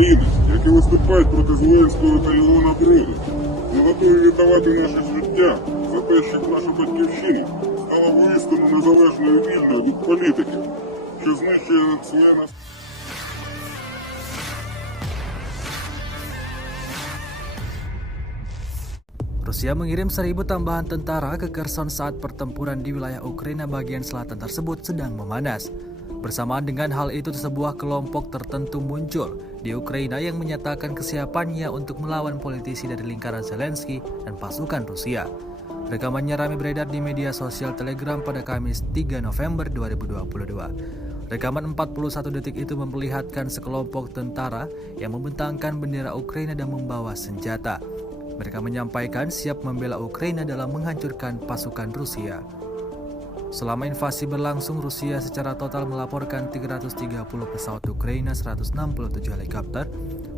України, які виступають проти Зеленського та його наброду. Ми готові віддавати наше життя за те, щоб наша батьківщина стала воістину незалежною і вільною від політиків, що знищує своє населення. Rusia mengirim 1.000 tambahan tentara ke Kherson saat pertempuran di wilayah Ukraina bagian selatan tersebut sedang memanas. Bersamaan dengan hal itu, sebuah kelompok tertentu muncul di Ukraina yang menyatakan kesiapannya untuk melawan politisi dari lingkaran Zelensky dan pasukan Rusia. Rekamannya ramai beredar di media sosial Telegram pada Kamis 3 November 2022. Rekaman 41 detik itu memperlihatkan sekelompok tentara yang membentangkan bendera Ukraina dan membawa senjata. Mereka menyampaikan siap membela Ukraina dalam menghancurkan pasukan Rusia. Selama invasi berlangsung, Rusia secara total melaporkan 330 pesawat Ukraina, 167 helikopter,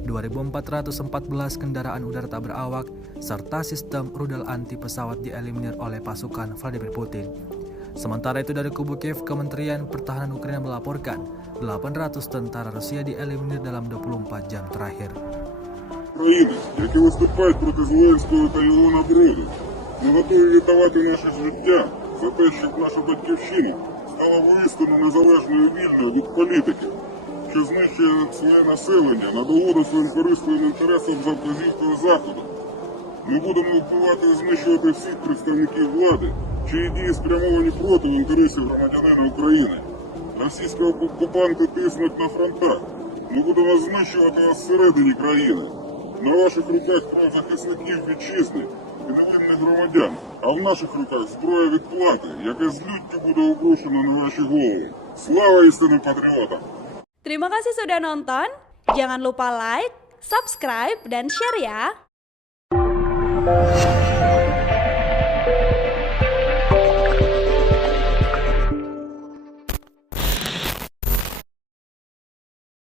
2.414 kendaraan udara tak berawak, serta sistem rudal anti pesawat dieliminir oleh pasukan Vladimir Putin. Sementara itu dari kubu Kiev, Kementerian Pertahanan Ukraina melaporkan 800 tentara Rusia dieliminir dalam 24 jam terakhir. України, які виступають проти Зеленського та його наброду. Ми готові віддавати наше життя за те, щоб наша батьківщина стала воістину незалежною і вільною від політиків, що знищує своє населення на догоду своїм корисливим інтересам за вказівкою Заходу. Ми будемо впливати і знищувати всіх представників влади, чиї дії спрямовані проти інтересів громадянина України. Російські окупанти тиснуть на фронтах. Ми будемо знищувати вас всередині країни. На ваших руках кров захисників вітчизни і невинних громадян, а в наших руках зброя відплати, яка з люттю буде обрушена на ваші голови. Слава істинним патріотам! Terima kasih sudah nonton. Jangan lupa like, subscribe, dan share ya.